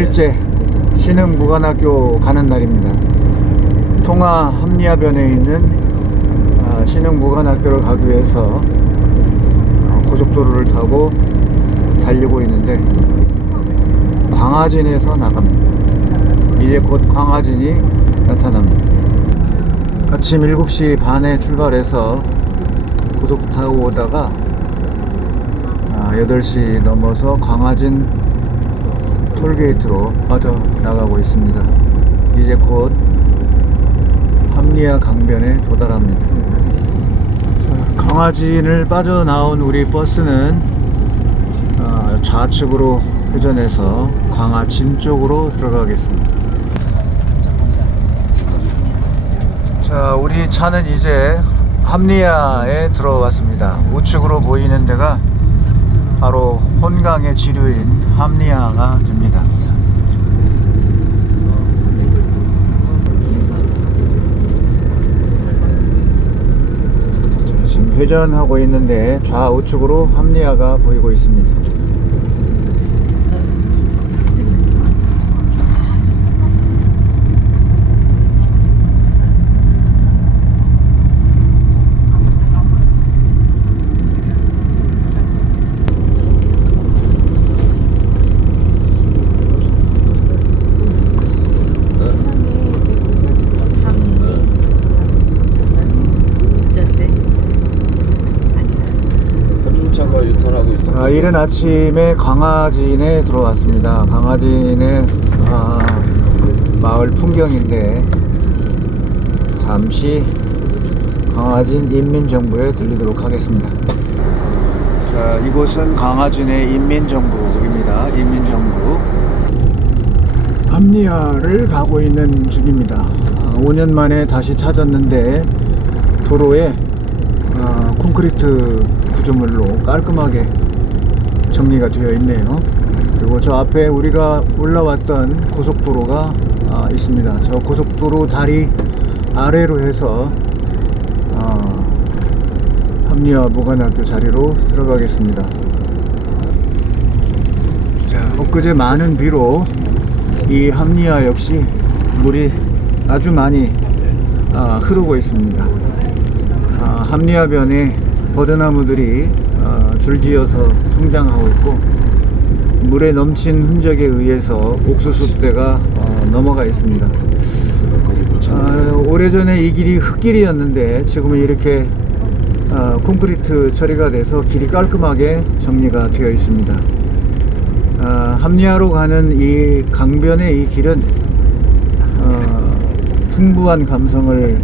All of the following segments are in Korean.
3일째 신흥무관학교 가는 날입니다. 통화 합리화변에 있는 신흥무관학교를 가기 위해서 고속도로를 타고 달리고 있는데 광화진에서 나갑니다. 이제 곧 광화진이 나타납니다. 아침 7시 반에 출발해서 고속 타고 오다가 8시 넘어서 광화진 톨게이트로 빠져나가고 있습니다. 이제 곧 합리화 강변에 도달합니다. 광화진을 빠져나온 우리 버스는 좌측으로 회전해서 광화진 쪽으로 들어가겠습니다. 자, 우리 차는 이제 합리화에 들어왔습니다. 우측으로 보이는 데가 바로 혼강의 지류인 합리화가 됩니다. 지금 회전하고 있는데 좌우측으로 합리화가 보이고 있습니다. 이른 아침에 광화진에 들어왔습니다. 광화진의 마을 풍경인데 잠시 광화진 인민정부에 들리도록 하겠습니다. 자, 이곳은 광화진의 인민정부입니다. 인민정부. 합리화를 가고 있는 중입니다. 5년 만에 다시 찾았는데 도로에 콘크리트 구조물로 깔끔하게 정리가 되어 있네요. 그리고 저 앞에 우리가 올라왔던 고속도로가 있습니다. 저 고속도로 다리 아래로 해서 합리화 무관학교 자리로 들어가겠습니다. 자, 엊그제 많은 비로 이 합리화 역시 물이 아주 많이 흐르고 있습니다. 합리화변에 버드나무들이 줄지어서 성장하고 있고 물에 넘친 흔적에 의해서 옥수수대가 넘어가 있습니다. 오래전에 이 길이 흙길이었는데 지금은 이렇게 콘크리트 처리가 돼서 길이 깔끔하게 정리가 되어 있습니다. 합리화로 가는 이 강변의 이 길은 풍부한 감성을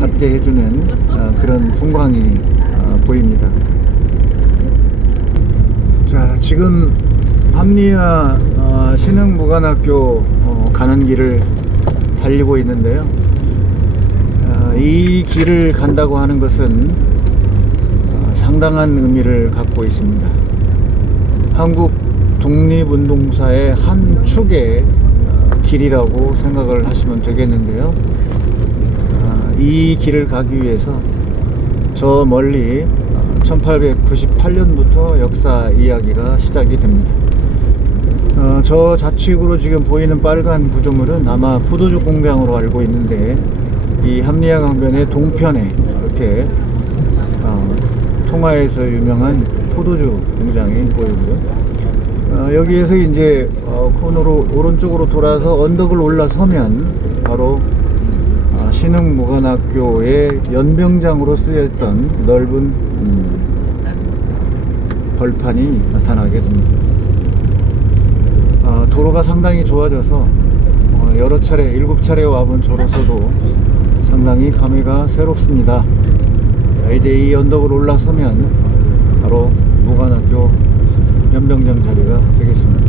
갖게 해주는 그런 풍광이 보입니다. 자, 지금 합리화 신흥무관학교 가는 길을 달리고 있는데요. 이 길을 간다고 하는 것은 상당한 의미를 갖고 있습니다. 한국 독립운동사의 한 축의 길이라고 생각을 하시면 되겠는데요. 이 길을 가기 위해서 저 멀리 1898년부터 역사 이야기가 시작이 됩니다. 저 좌측으로 지금 보이는 빨간 구조물은 아마 포도주 공장으로 알고 있는데 이 합리화 강변의 동편에 이렇게 통화에서 유명한 포도주 공장이 보이고요. 여기에서 이제 코너로 오른쪽으로 돌아서 언덕을 올라서면 바로 신흥무관학교의 연병장으로 쓰였던 넓은 벌판이 나타나게 됩니다. 도로가 상당히 좋아져서 여러 차례 7차례 와본 저로서도 상당히 감회가 새롭습니다. 이제 이 언덕을 올라서면 바로 무관학교 연병장 자리가 되겠습니다.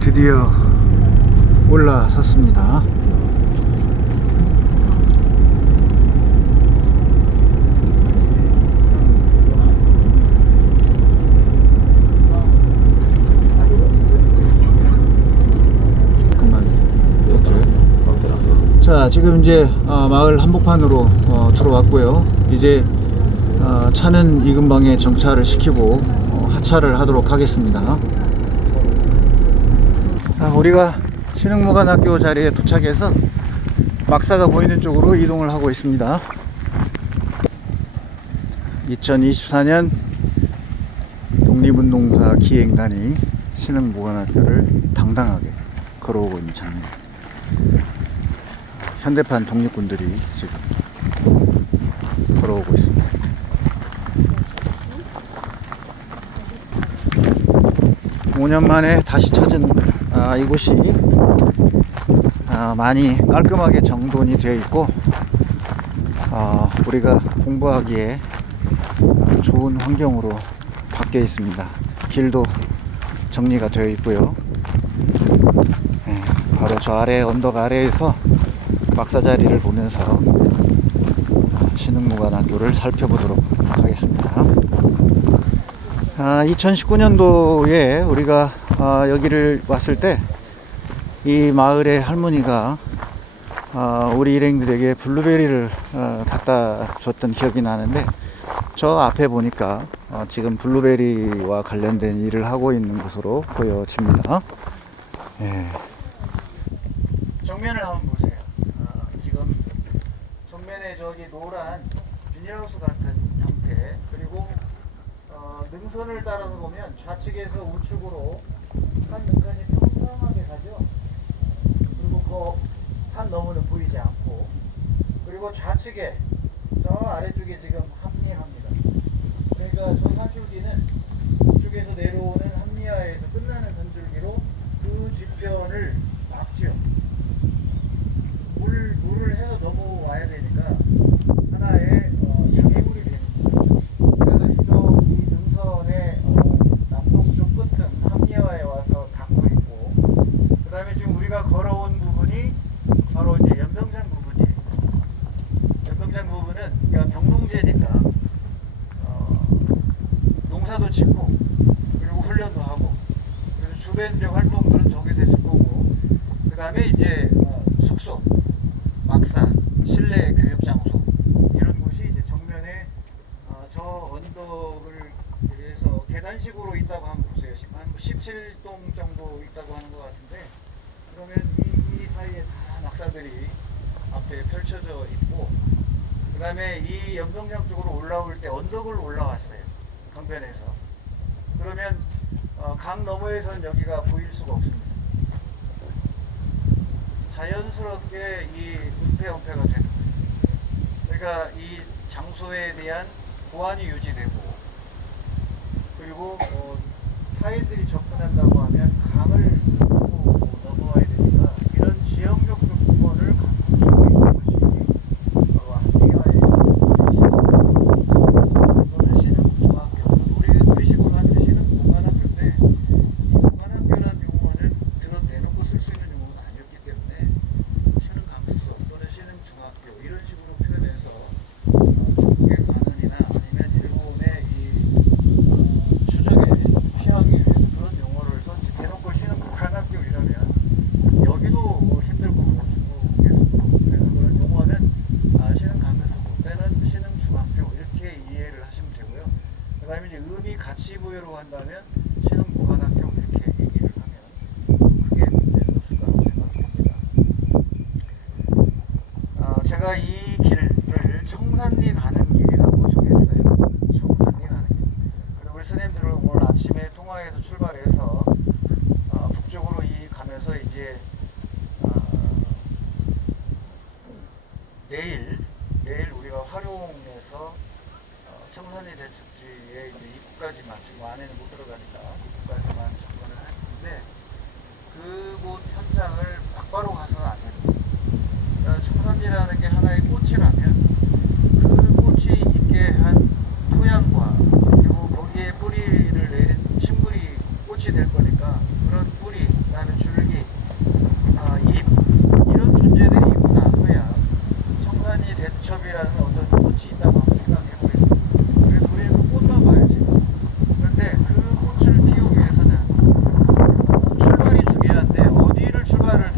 드디어 올라섰습니다. 자, 지금 이제 마을 한복판으로 들어왔고요. 이제 차는 이 근방에 정차를 시키고 하차를 하도록 하겠습니다. 우리가 신흥무관학교 자리에 도착해서 막사가 보이는 쪽으로 이동을 하고 있습니다. 2024년 독립운동사 기행단이 신흥무관학교를 당당하게 걸어오고 있는 장면. 현대판 독립군들이 지금 걸어오고 있습니다. 오 년 만에 다시 찾은 이곳이 많이 깔끔하게 정돈이 되어 있고 우리가 공부하기에 좋은 환경으로 바뀌어 있습니다. 길도 정리가 되어 있고요. 바로 저 아래 언덕 아래에서 막사 자리를 보면서 신흥무관학교를 살펴보도록 하겠습니다. 2019년도에 우리가 여기를 왔을 때 이 마을의 할머니가 우리 일행들에게 블루베리를 갖다 줬던 기억이 나는데, 저 앞에 보니까 지금 블루베리와 관련된 일을 하고 있는 것으로 보여집니다. 예. 정면을 한번 보세요. 지금 정면에 저기 노란 비닐하우스 같은 형태, 그리고 능선을 따라서 보면 좌측에서 우측으로 한 능선이 평평하게 가죠. 그리고 그 산 너머는 보이지 않고, 그리고 좌측에 저 아래쪽에 지금 합리합니다. 그러니까 저 산줄기는 이쪽에서 내려오는 합리화에서 끝나는 산줄기로 그 뒤편을 막지요. 물을 해서 넘어와야 되니까 하나의 장애물이 되는 거죠. 그래서 이쪽 이 능선의 남동쪽 끝은 합리화에 와서 닿고 있고, 그 다음에 지금 우리가 걸어온 부분이 바로 이제 연병장 부분이에요. 연병장 부분은 그러니까 병농지니까 농사도 짓고 그리고 훈련도 하고, 그래서 주변 이제 활동들은 저기서 했을 거고, 그 다음에 이제 숙소, 막사, 실내 교육 장소, 이런 곳이 이제 정면에 저 언덕을 위해서 계단식으로 있다고 한번 보세요. 한 17동 정도 있다고 하는 것 같은데, 그러면 이 사이에 다 막사들이 앞에 펼쳐져 있고, 그 다음에 이 연병장 쪽으로 올라올 때 언덕을 올라왔어요. 강변에서. 그러면 강 너머에서는 여기가 보일 수가 없습니다. 자연스럽게 이 은폐연폐가 되는 거예요. 그러니까 이 장소에 대한 보안이 유지되고, 그리고 타인들이 접근한다고 하면 강을 뚫고 넘어와야 되니까 이런 지형적 조건을 갖추고 있는 것이 바로 합리화의 또는 신흥중학교, 우리 시골 학교 신흥무관학교인데, 이 무관학교라는 용어는 들어 대놓고 쓸 수 있는 용어가 아니었기 때문에 신흥강습소 또는 신흥중학교 이런 식으로 표현해서 중국의 관원이나 아니면 일본의 이 추적에 피하기 위해서 그런 용어를 썼지, 대놓고 신흥무관학교 이러면 여기도 힘들고 중국에서도. 그래서 그런 용어는 신흥강습소 때는 신흥중학교 이렇게 이해를 하시면 되고요. 그 다음에 이제 의미 가치 부여로 한다면 신흥무관학교 이렇게 얘기를 하면 크게 문제는 없을 거라고 생각됩니다. 제가 이 길을 청산리 가는 길이라고 정했어요. 청산리 가는 길. 그리고 우리 선생님들은 오늘 아침에 통화에서 출발해서 북쪽으로 가면서 이제 내일 우리가 활용해서 청산리 대축지의 이제 입구까지만, 지금 안에는 못 들어가니까 입구까지만 접근을 했는데, 그곳 현장을 막바로 가서는 안 됩니다. 청산리라는 게 하나의 꽃이라면 그 꽃이 있게 한 토양과, 그리고 거기에 뿌리를 내린 식물이 꽃이 될 거니까 그런 뿌리, 그다음에 줄기, 잎, 이런 존재들이 있고 나서야 청산리 대첩이라는 어떤 꽃이 있다고 한번 생각해 보겠습니다. 그래서 우리는 그 꽃만 봐야지. 그런데 그 꽃을 피우기 위해서는 출발이 중요한데 어디를 출발을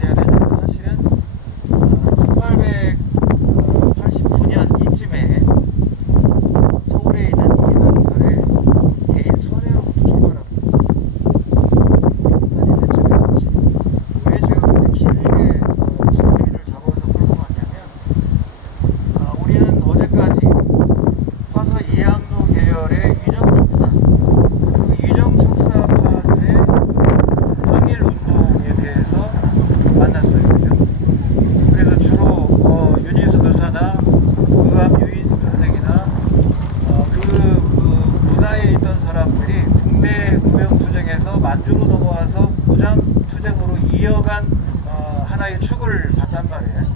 수축을 한단 말이에요.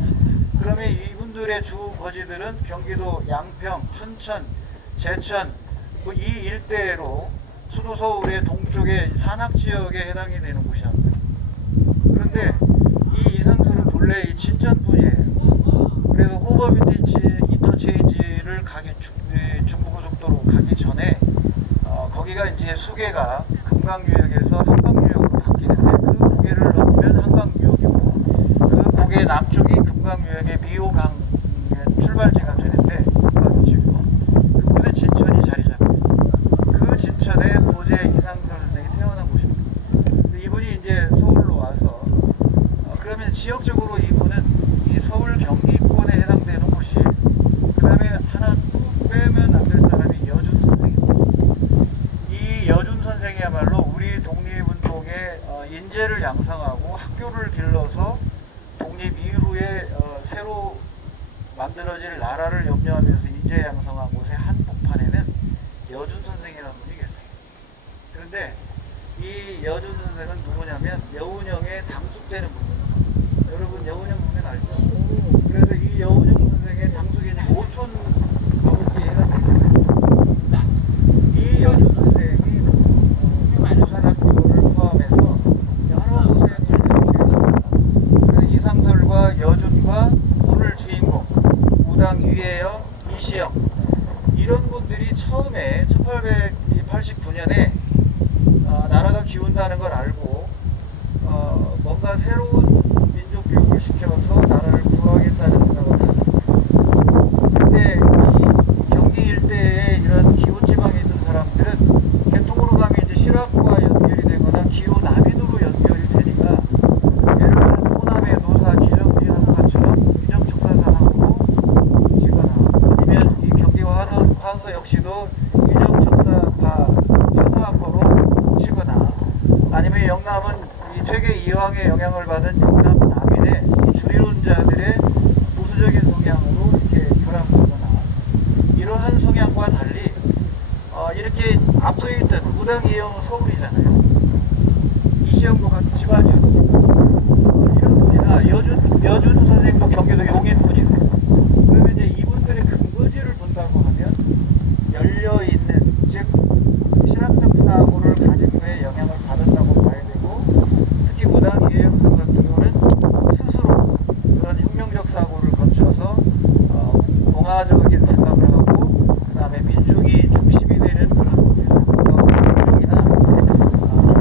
그러면 이분들의 주 거지들은 경기도 양평, 춘천, 제천 이 일대로 수도 서울의 동쪽의 산악지역에 해당이 되는 곳이랍니다. 그런데 이 이상설은 본래 이 진천뿐이에요. 그래서 호법 인터체인지를 가기 중부고속도로 가기 전에 거기가 이제 수계가 금강유역에서 한강유역으로 바뀌는데 그 고개를 넘으면 한강유역이고 그 고개 남쪽이 금강유역의 미호강의 출발지가 되는데 그곳에 진천이 자리 잡힙니다. 그 진천에 고제 이상설 선생이 태어난 곳입니다. 이분이 이제 서울로 와서 그러면 지역적으로 이분은 이 서울 경기권에 해당되는 곳이 그 다음에 하나 또 빼면 안 될 사람이 여준 선생입니다. 이 여준 선생이야말로 우리 독립운동의 인재를 양성하고 학교를 길러서 독립 이후에 새로 만들어질 나라를 염려하면서 인재 양성한 곳의 한복판에는 여준 선생이라는 분이 계세요. 그런데 이 여준 선생은 누구냐면 여운형의 당숙되는 분입니다. 여러분 여운형 선생 알죠? 그래서 이 여운형 선생의 당숙이 5촌 넘게 해당됩니다. 이 여준 선생이 부산학교를 포함해서 여러 고생을 했습니다. 이상설과 여준과 오늘 주인공 우당 유해영, 이시영 이런 분들이 처음에 1889년에 나라가 기운다는 걸 알고 뭔가 새로운 민족교육을 시켜서 나라를 구하겠다는 생각을 했습니다. 그런데 이 경기 일대에 이런 기후지방에 있는 사람들은 개통으로 가면 이제 실학과 연결이 되거나 기후 남인으로 연결이 되니까 예를 들어 호남의 노사 기정비하는 것처럼 위정축사사학으로 치거나 아니면 이 경기 화서 역시도 위정축사파 여사학과로 치거나 아니면 영남은 이 퇴계 이황의 영향을 받은 영남 남인의 주리론자들의 보수적인 성향으로 이렇게 결합하거나 이러한 성향과 달리 이렇게 앞서 있던 우당 이형은 서울이잖아요. 이시영도 같은 집안이었고 이런 분이나 여준 선생도 경기도 용인분이세요. 그러면 이제 이분들의 근거지를 본다고 하면 열려있는 즉 신학적 사고를 가진 후에 영향을 받았다고 봐야 되고 특히 우당 이형 같은 경우는 스스로 그런 혁명적 사고를 거쳐서 공화적인 생각을 하고 그 다음에 민중이 중심이 되는 그런 민족이나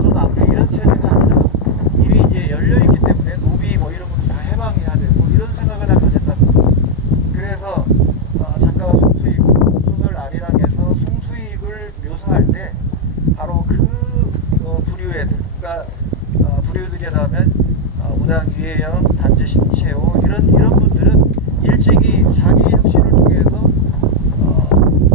조선왕조 이런 체제가 아니라 이미 이제 열려있기 때문에 노비 뭐 이런 것도 다 해방해야 되고 이런 생각을 다 가졌답니다. 그래서 작가가 송수익 소설 아리랑에서 송수익을 묘사할 때 바로 그 부류애들 그러니까 부류들이라면 우당 유해영, 단재 신채호 이런 분들은 일찍이 자기 혁신을 통해서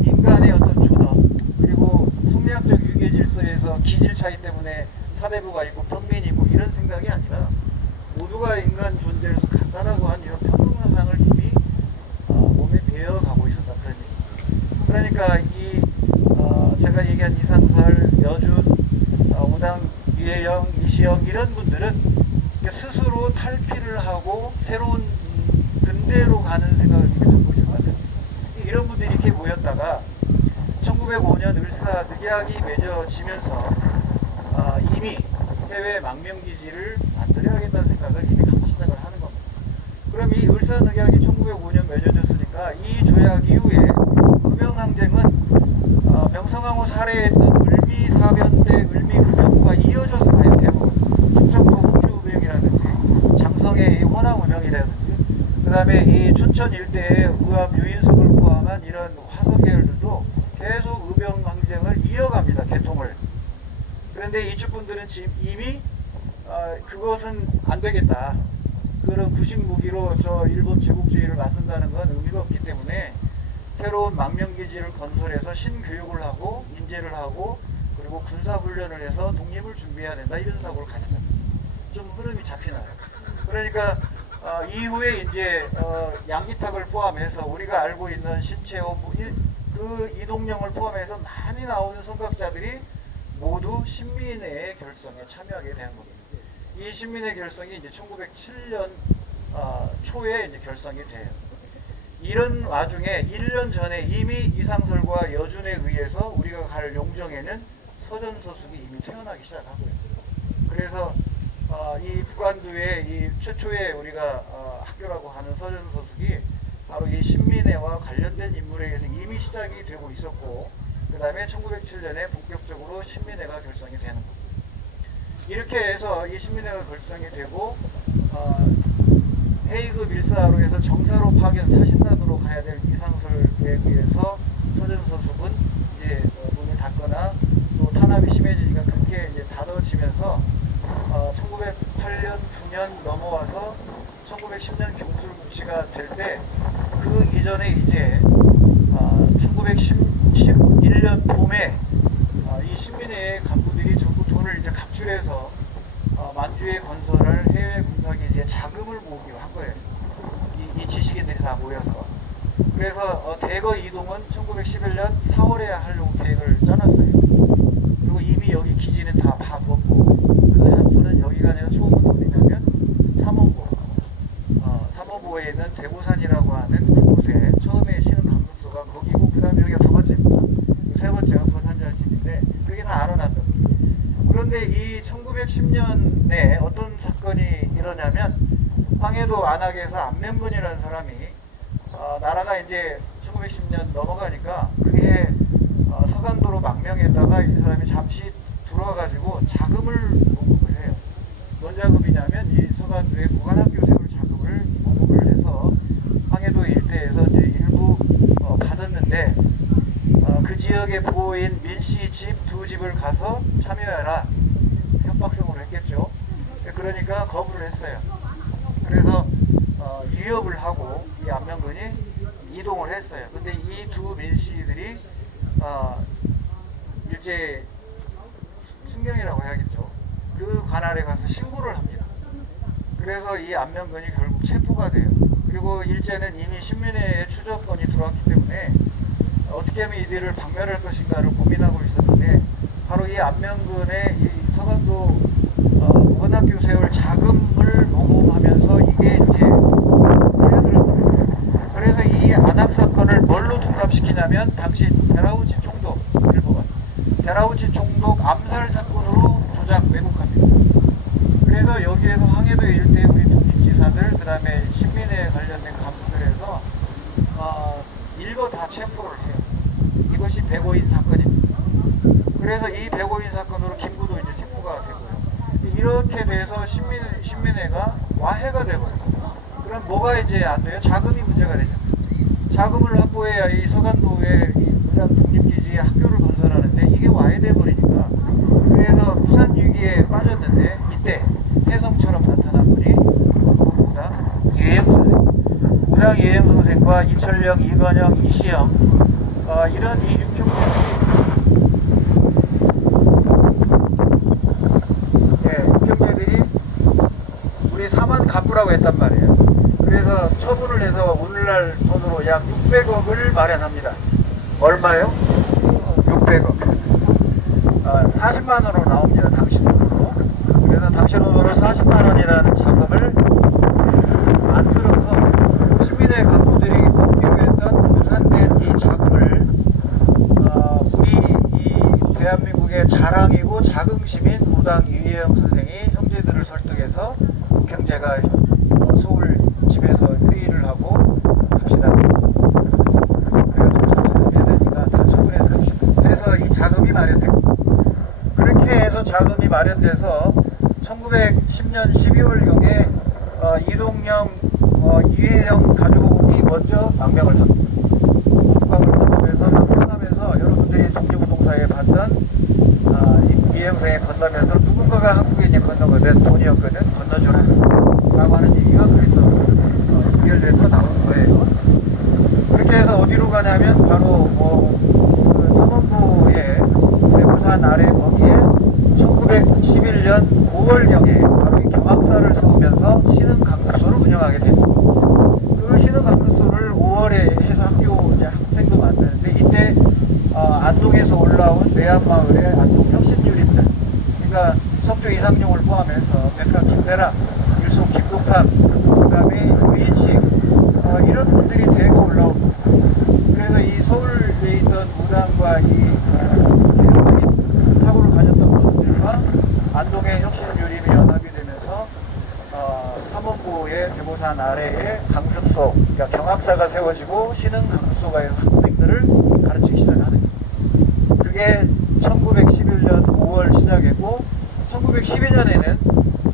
인간의 어떤 존엄 그리고 성리학적 유계 질서에서 기질 차이 때문에 사대부가 있고 평민이 있고 이런 생각이 아니라 모두가 인간 존재로서 같다라고 한 이런 평등사상을 이미 몸에 배어가고 있었다 그런 얘기. 그러니까 이 제가 얘기한 이상설, 여준, 우당 유해영, 이시영 이런 분들은 스스로 탈피를 하고 새로운 근대로 가는 생각을 갖고 있었거든요. 이런 분들이 이렇게 모였다가 1905년 을사늑약이 맺어지면서 이미 해외 망명기지를 만들어야겠다는 생각을 이미 갖고 시작을 하는 겁니다. 그럼 이 을사늑약이 1905년 맺어졌으니까 이 조약 이후에 의명항쟁은 명성황후 살해했던 을미사변대 을미금영구가 이어져서 가요. 대부분 충청도 홍주의명이라든지 장성의 호남의명이라든지 그 다음에 이 춘천 일대의 의암 유인석을 포함한 이런 화서계열들도 계속 의병항쟁을 이어갑니다. 개통을. 그런데 이쪽 분들은 지금 이미 그것은 안 되겠다. 그런 구식 무기로 저 일본 제국주의를 맞선다는 건 의미가 없기 때문에 새로운 망명기지를 건설해서 신교육을 하고 인재를 하고 그리고 군사훈련을 해서 독립을 준비해야 된다 이런 사고를 가진다. 좀 흐름이 잡히나요? 그러니까 이후에 이제 양기탁을 포함해서 우리가 알고 있는 신채호 그 이동영을 포함해서 많이 나오는 선각자들이 모두 신민의 결성에 참여하게 된 겁니다. 이 신민의 결성이 이제 1907년 초에 이제 결성이 돼요. 이런 와중에 1년 전에 이미 이상설과 여준에 의해서 우리가 갈 용정에는 서전서숙이 이미 태어나기 시작하고요. 그래서 이 북한도의 이 최초의 우리가 학교라고 하는 서전서숙이 바로 이 신민회와 관련된 인물에 의해서 이미 시작이 되고 있었고, 그 다음에 1907년에 본격적으로 신민회가 결성이 되는 겁니다. 이렇게 해서 이 신민회가 결성이 되고 헤이그 밀사로 해서 정사로 파견 사신단으로 가야 될 이상설에 의해서 서전서숙은 이제 문을 닫거나 또 탄압이 심해지니까 그렇게 이제 닫아지면서 1908년 9년 넘어와서 1910년 경술국시가 될 때 그 이전에 이제 1911년 봄에 이 신민회의 간부들이 전부 돈을 이제 갑출해서 만주에 건설할 해외 군사기지에 자금을 모으기로 한 거예요. 이 지식인들이 다 모여서. 그래서 대거 이동은 1911년 4월에 하려고 계획을 짜놨어요. 그리고 이미 여기 기지는 다 봐뒀고, 그 장소는 여기가 아니라 처음은 어디냐면 삼원보. 삼원보에 있는 대보산이라고 하는 그곳에 처음에 신은 감독소가 거기고, 그 다음에 여기가 두 번째입니다. 세 번째가 부산자집인데 그게 다 알아놨던. 그런데 이 1910년에 어떤 사건이 일어나면 황해도 안악에서 안면근이라는 사람이 나라가 이제 1910년 넘어가니까 그해 서간도로 망명했다가 이 사람이 잠시 들어와가지고 자금을 모금을 해요. 뭔 자금이냐면 이 서간도에 무관학교 세울 자금을 모금을 해서 황해도 일대에서 이제 일부 받았는데 그 지역의 부호인 민씨 집 두 집을 가서 참여해라 협박성으로 했겠죠. 그러니까 거부를 했어요. 그래서 유협을 하고 이 안면근이 이동을 했어요. 근데 이 두 민씨들이 일제 순경이라고 해야겠죠. 그 관할에 가서 신고를 합니다. 그래서 이 안면근이 결국 체포가 돼요. 그리고 일제는 이미 신민회의 추적권이 들어왔기 때문에 어떻게 하면 이들을 박멸할 것인가를 고민하고 있었는데, 바로 이 안면근의 이 서간도 무관학교 세울 자금을 모금하면서 이게 이제 걸려들었던 거예요. 그래서 이 안악 사건을 뭘로 둔갑시키냐면 당시 데라우치 총독, 일본 데라우치 총독 암살 사건으로 조작 왜곡합니다. 그래서 여기에서 황해도 일대 우리 독립지사들, 그 다음에 신민회에 관련된 간부들에서 일거 다 체포를 해요. 이것이 백오인 사건입니다. 그래서 이 백오인 사건으로 김구도 이제 체포가 되고요. 이렇게 돼서 신민회가 와해가 되고요. 그럼 뭐가 이제 안 돼요? 자금이 문제가 되죠. 자금을 확보해야 이 서간도에 이 부산 독립기지에 학교를 건설하는데 이게 와해돼 버리니까, 그래서 부산 위기에 빠졌는데 이때 혜성처럼 나타난 분이 누구보다 유해영 선생, 부상 유해영 선생과 이철령, 이건영, 이시영 이런 이 육형제들이 우리 사만 간부라고 했단 말이에요. 그래서 처분을 해서 오늘날 돈으로 약 600억을 마련합니다. 얼마요? 600억. 40만원으로 나옵니다. 당신 돈으로. 그래서 당신 돈으로 40만원이라는 자금을 만들어서 시민의 간부들이 걷기로 했던 무산된 이 자금을 우리 이 대한민국의 자랑이고 자긍심인 무당 유해영 선생이 형제들을 설득해서 경제가 서울 집에서 회의를 하고 갑시다. 그래가지고 정신을 해야 되니까 다 처분해서 갑시다. 그래서 이 자금이 마련되고, 그렇게 해서 자금이 마련돼서 1910년 12월경에 이동영, 이회영 가족이 먼저 망명을 합니다. 국방을 건너면서 망명하면서 여러분들이 독립운동사에 봤던 이회영사에 건너면서 누군가가 한국에 이제 건너거든, 돈이었거든, 건너줘라 라고 하는 얘기가 그래서 연결돼서 나온 거예요. 그렇게 해서 어디로 가냐면 바로 그 삼원부의 대부산 아래 거기에 1911년 5월경에 바로 이 경학사를 세우면서 신흥강습소를 운영하게 됩니다. 그 신흥강습소를 5월에 해서 학교 이제 학생도 만드는데, 이때 안동에서 올라온 내안마을의 안동 혁신유리들, 그러니까 석조 이상용을 포함해서 백합 김대라, 일송 김동탑, 그 다음에 아래에 강습소, 그러니까 경학사가 세워지고 신흥 강습소가에서 학생들을 가르치기 시작하는 거예요. 그게 1911년 5월 시작했고 1912년에는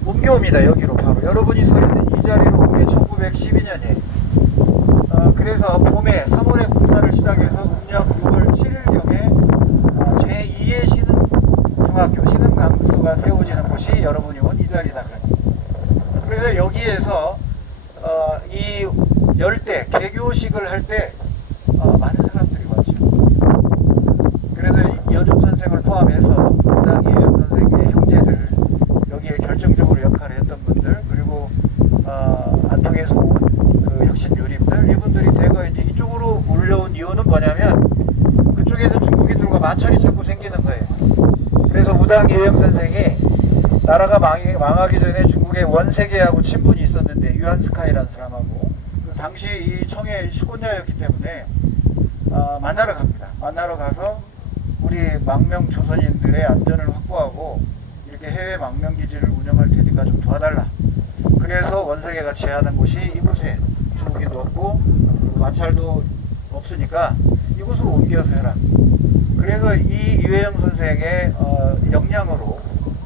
옮겨옵니다. 여기로 바로 여러분이 서 있는 이 자리로 온 게 1912년이에요. 그래서 봄에 3월에 공사를 시작해서 음력 6월 7일경에 제2의 신흥중학교, 신흥강습소가 세워지는 곳이 여러분이 온 이 자리다. 그래서 여기에서 이 열대 개교식을 할 때 많은 사람들이 왔죠. 그래서 여중 선생을 포함해서 무당 이혜영 선생의 형제들, 여기에 결정적으로 역할을 했던 분들, 그리고 안동에서 온 그 혁신 유림들, 이분들이 대거 이제 이쪽으로 몰려온 이유는 뭐냐면 그쪽에서 중국인들과 마찰이 자꾸 생기는 거예요. 그래서 무당 이혜영 선생이 나라가 망하기 전에 중국의 원세계하고 친분이 있었는데, 유한스카이라는 사람하고 그 당시 이 청의 식권자였기 때문에 만나러 갑니다. 만나러 가서 우리 망명 조선인들의 안전을 확보하고 이렇게 해외 망명기지를 운영할 테니까 좀 도와달라. 그래서 원세계가 제안한 곳이 이곳에 중국인도 없고 마찰도 없으니까 이곳으로 옮겨서 해라. 그래서 이 이회영 선생의 역량으로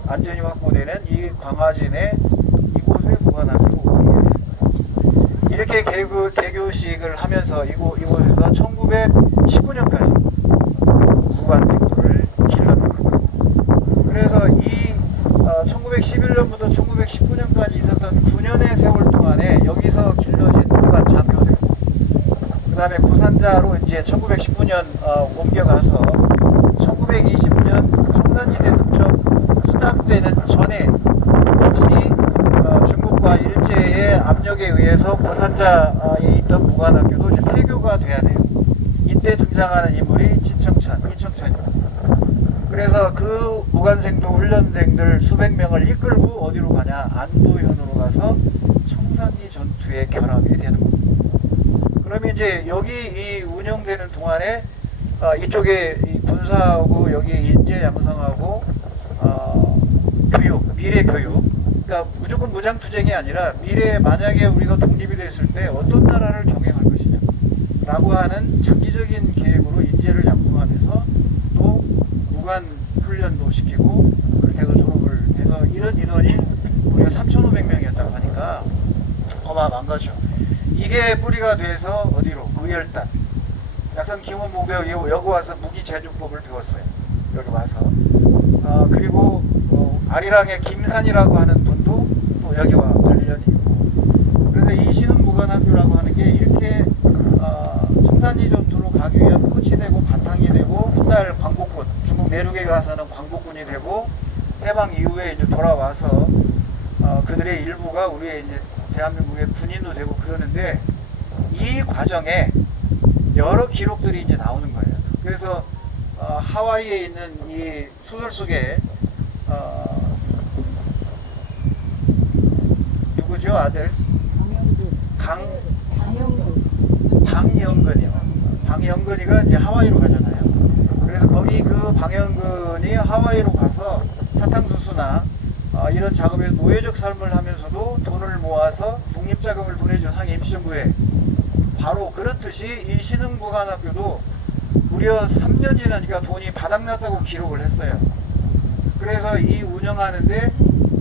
안전이 확보되는 이 광화진에 이곳에 무관학교를 옮기게 됩니다. 이렇게 개교식을 하면서 이곳에서 1919년까지 무관생도를 길러낸 겁니다. 그래서 이 1911년부터 1919년까지 있었던 9년의 세월 동안에 여기서 길러진 무관 장교들, 그 다음에 고산자로 이제 1919년 옮겨가서 1920년 청산지대 득점 시작되는 전에 역시 중국과 일제의 압력에 의해서 고산자에 있던 무관학교도 이제 폐교가 돼야 돼요. 이때 등장하는 인물이 이청천입니다. 그래서 그 무관생도 훈련생들 수백 명을 이끌고 어디로 가냐, 안도현으로 가서 청산리 전투에 결합이 되는 겁니다. 그러면 이제 여기 이 운영되는 동안에 이쪽에 이 군사하고 여기 인재 양성하고 교육, 미래 교육, 그러니까 무조건 무장투쟁이 아니라 미래에 만약에 우리가 독립이 됐을 때 어떤 나라를 경영할 것이냐 라고 하는 장기적인 계획으로 인재를 양성하면서 또 무관 훈련도 시키고 그렇게 해서 졸업을 해서 이런 인원이 우리가 3,500명이었다고 하니까 어마어마한 거죠. 이게 뿌리가 돼서 어디로? 의열단. 약산 김원무교 여기 와서 무기 제조법을 배웠어요. 여기 와서. 그리고 아리랑의 김산이라고 하는 분도 또 여기와 관련이 있고. 그래서 이 신흥무관학교라고 하는 게 이렇게 청산리 전투로 가기 위한 끝이 되고 바탕이 되고, 훗날 광복군, 중국 내륙에 가서는 광복군이 되고, 해방 이후에 이제 돌아와서 그들의 일부가 우리의 이제 대한민국의 군인도 되고 그러는데, 이 과정에 여러 기록들이 이제 나오는 거예요. 그래서 하와이에 있는 이 소설 속에 누구죠? 아들? 방영근이요. 방영근이가 이제 하와이로 가잖아요. 그래서 거기 그 방영근이 하와이로 가서 사탕수수나 이런 작업에 노예적 삶을 하면서도 돈을 모아서 독립자금을 보내준 항해 임시정부에, 바로 그렇듯이 이 신흥무관학교도 무려 3년 지나니까 돈이 바닥났다고 기록을 했어요. 그래서 이 운영하는데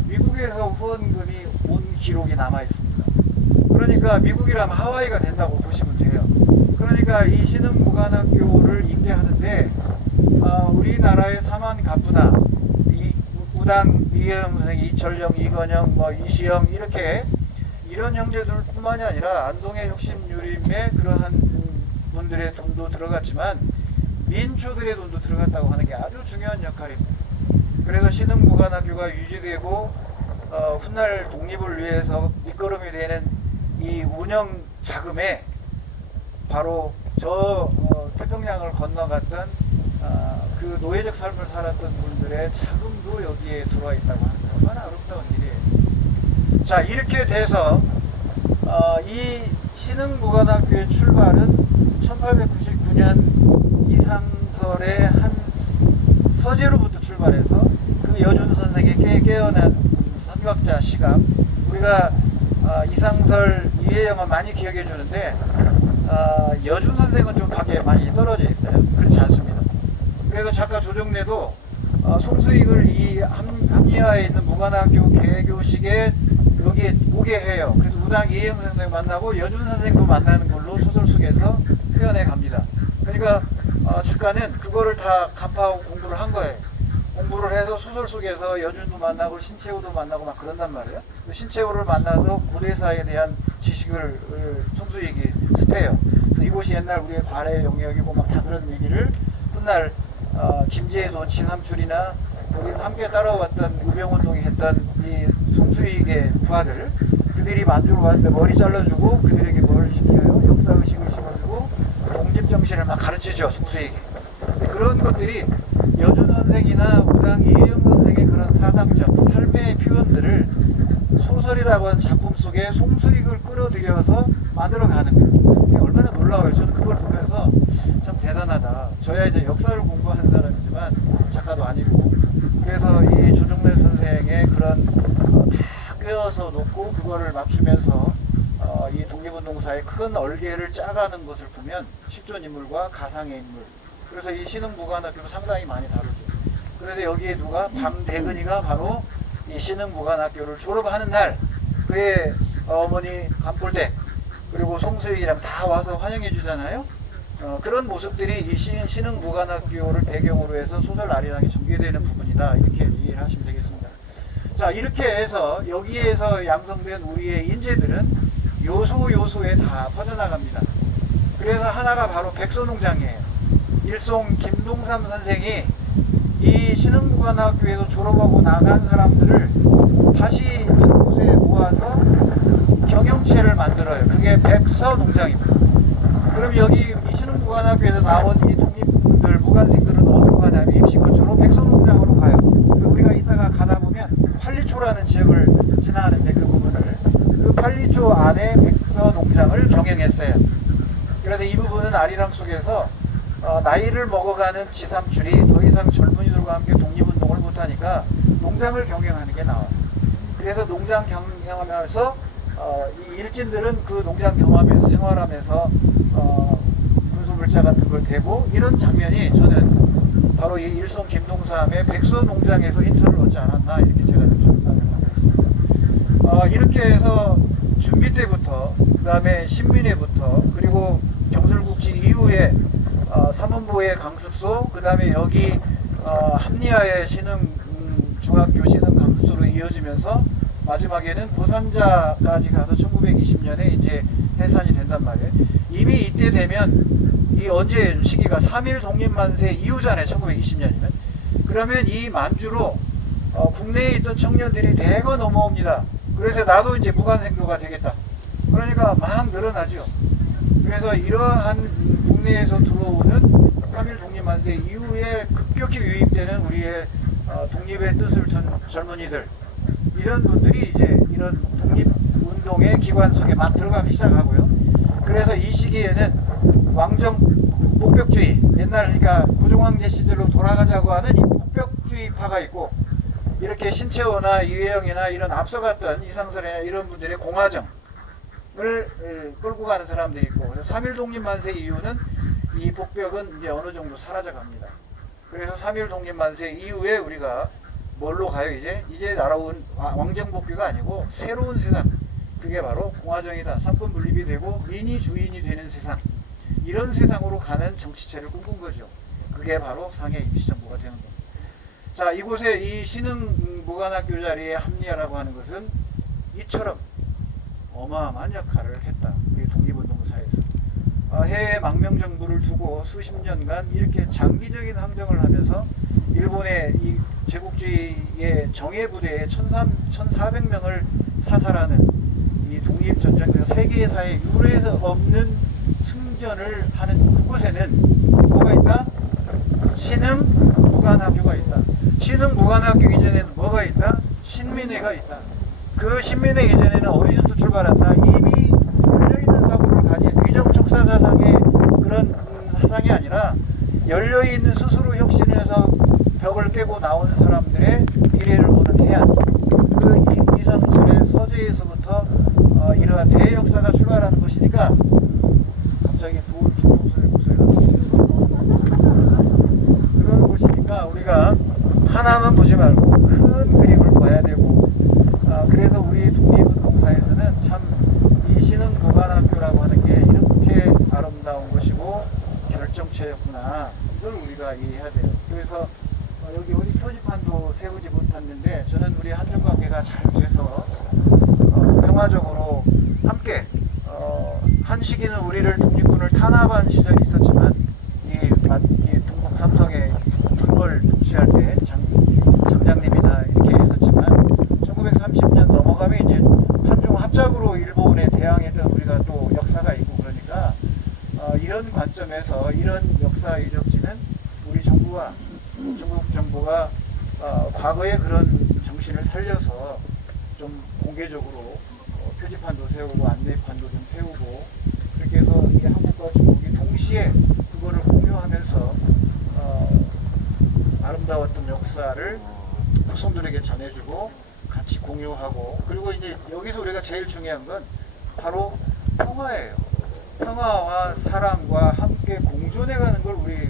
미국에서 후원금이 온 기록이 남아 있습니다. 그러니까 미국이라면 하와이가 된다고 보시면 돼요. 그러니까 이 신흥무관학교를 인계하는데 우리나라의 사만 가부나 우당 이혜영 선생, 이철영, 이건영, 이시영 이렇게 이런 형제들뿐만이 아니라 안동의 혁신유림에 그러한 분들의 돈도 들어갔지만 민초들의 돈도 들어갔다고 하는 게 아주 중요한 역할입니다. 그래서 신흥무관학교가 유지되고 훗날 독립을 위해서 밑거름이 되는 이 운영 자금에 바로 저 태평양을 건너갔던 그 노예적 삶을 살았던 분들의 자금도 여기에 들어와 있다고 하는 게 얼마나 어렵다는 일이에요. 자, 이렇게 돼서 이 신흥무관학교의 출발은 1899년 이상설의 한 서재로부터 출발해서 그 여준 선생의 깨어난 선각자 시각, 우리가 이상설, 이혜영은 많이 기억해 주는데 여준 선생은 좀 밖에 많이 떨어져 있어요. 그렇지 않습니다. 그래서 작가 조정래도 송수익을 이 합리화에 있는 무관학교 개교식에 여기에 오게 해요. 그래서 우당 이혜영 선생 만나고 여준 선생도 만나는 걸로 소설 속에서 표현해 갑니다. 그러니까 작가는 그거를 다 간파하고 공부를 한 거예요. 공부를 해서 소설 속에서 여준도 만나고 신채호도 만나고 막 그런단 말이에요. 신채호를 만나서 고대사에 대한 지식을 송수익이 습해요. 그래서 이곳이 옛날 우리의 과래 영역이고 막 다 그런 얘기를 훗날 김재도 지삼출이나 거기 함께 따라왔던 의병운동이 했던 이 송수익의 부하들, 그들이 만주를 왔는데 머리 잘라주고 그들에게 뭘 시켜요? 역사의식을 심어주고 독립정신을 막 가르치죠, 송수익이. 그런 것들이 여준 선생이나 우당 이혜영 선생의 그런 사상적 삶의 표현들을 소설이라고 하는 작품 속에 송수익을 끌어들여서 만들어가는 거예요. 그게 얼마나 놀라워요. 저는 그걸 보면서 참 대단하다. 저야 이제 역사를 공부하는 사람이지만 작가도 아니고, 그래서 이 조정래 선생의 그런 다 꿰어서 놓고 그거를 맞추면서 이 독립운동사의 큰 얼개를 짜가는 것을 보면 실존 인물과 가상의 인물, 그래서 이 신흥무관학교도 상당히 많이 다루죠. 그래서 여기에 누가 밤대근이가 바로 이 신흥무관학교를 졸업하는 날 그의 어머니 간폴댁 그리고 송수익이랑 다 와서 환영해 주잖아요. 그런 모습들이 이 신흥무관학교를 배경으로 해서 소설 아리랑이 전개되는 부분이다, 이렇게 이해를 하시면 되겠습니다. 자, 이렇게 해서 여기에서 양성된 우리의 인재들은 요소요소에 다 퍼져나갑니다. 그래서 하나가 바로 백서농장이에요. 일송 김동삼 선생이 이 신흥무관학교에서 졸업하고 나간 사람들을 다시 한 곳에 모아서 경영체를 만들어요. 그게 백서농장입니다. 그럼 여기 이 신흥무관학교에서 나온 이 독립분들, 무관생들은 어디로 가냐면 임시거처로 백서농장으로 가요. 우리가 이따가 가다 보면 팔리초라는 지역을 지나는데 그 부분을, 그 팔리초 안에 백서농장을 경영했어요. 그래서 이 부분은 아리랑 속에서 나이를 먹어가는 지삼출이 더 이상 젊은이들과 함께 독립운동을 못하니까 농장을 경영하는 게 나와요. 그래서 농장 경영하면서 이 일진들은 그 농장 경험하면서 생활하면서 군수물자 같은 걸 대고, 이런 장면이 저는 바로 이 일송 김동삼의 백서농장에서 힌트를 얻지 않았나, 이렇게 제가 판단을 하고 있습니다. 이렇게 해서 준비 때부터, 그 다음에 신민회부터, 그리고 경술국지 이후에 삼원보의 강습소, 그 다음에 여기 합리화의 중학교 신흥 강습소로 이어지면서 마지막에는 보산자까지 가서 1920년에 이제 해산이 된단 말이에요. 이미 이때 되면 이 언제 시기가 3.1 독립만세 이후잖아요. 1920년이면. 그러면 이 만주로 국내에 있던 청년들이 대거 넘어옵니다. 그래서 나도 이제 무관생도가 되겠다. 그러니까 막 늘어나죠. 그래서 이러한 국내에서 들어오는 3.1 독립만세 이후에 급격히 유입되는 우리의 독립의 뜻을 둔 젊은이들, 이런 분들이 이제 이런 독립운동의 기관 속에 막 들어가기 시작하고요. 그래서 이 시기에는 왕정 복벽주의, 옛날 그러니까 고종황제 시절로 돌아가자고 하는 이 복벽주의파가 있고, 이렇게 신채호나 이회영이나 이런 앞서갔던 이상설이나 이런 분들의 공화정을 끌고 가는 사람들이 있고, 3.1 독립만세 이후는 이 복벽은 이제 어느 정도 사라져 갑니다. 그래서 3.1 독립만세 이후에 우리가 뭘로 가요? 이제 날아온 왕정복귀가 아니고 새로운 세상, 그게 바로 공화정이다. 삼권 분립이 되고 민이 주인이 되는 세상, 이런 세상으로 가는 정치체를 꿈꾼 거죠. 그게 바로 상해 임시정부가 되는 겁니다. 자, 이곳에 이 신흥무관학교 자리에 합리화라고 하는 것은 이처럼 어마어마한 역할을 했다. 우리 독립운동사에서 해외 망명정부를 두고 수십 년간 이렇게 장기적인 항정을 하면서 일본의 이 제국주의의 정예부대에 1400명을 사살하는 이 독립전쟁에서 세계사에 유례에서 없는 승전을 하는 그곳에는 뭐가 있다? 신흥무관학교가 있다. 신흥무관학교 이전에는 뭐가 있다? 신민회가 있다. 그 신민회 이전에는 어디서부터 출발한다? 이미 열려있는 사고를 가진 위정척사 사상의 그런 사상이 아니라 열려있는 스스로 혁신해서 벽을 깨고 나온 사람들의 미래를 보는 해안, 그 이상술의 서재에서부터 정치였구나. 이걸 우리가 이해해야 돼요. 그래서 여기 우리 표지판도 세우지 못했는데 저는 우리 한중관계가 잘 돼서 평화적으로 함께 한 시기는 우리를 독립군을 탄압한 시절이 있었지만 이 동북 삼성의 군벌 통치할 때 장장님이나 이렇게 했었지만 1930년 넘어가면 이제 한중 합작으로 일본에 대항했던 우리가 또 역사가 있고 그러니까 이런 관점에서 이런 역사 이력지는 우리 정부와 중국 정부가 과거의 그런 정신을 살려서 좀 공개적으로 표지판도 세우고 안내판도 좀 세우고 그렇게 해서 이 한국과 중국이 동시에 그거를 공유하면서 아름다웠던 역사를 후손들에게 전해주고 같이 공유하고 그리고 이제 여기서 우리가 제일 중요한 건 바로 평화예요. 평화와 사랑과 함께 공존해가는 걸 우리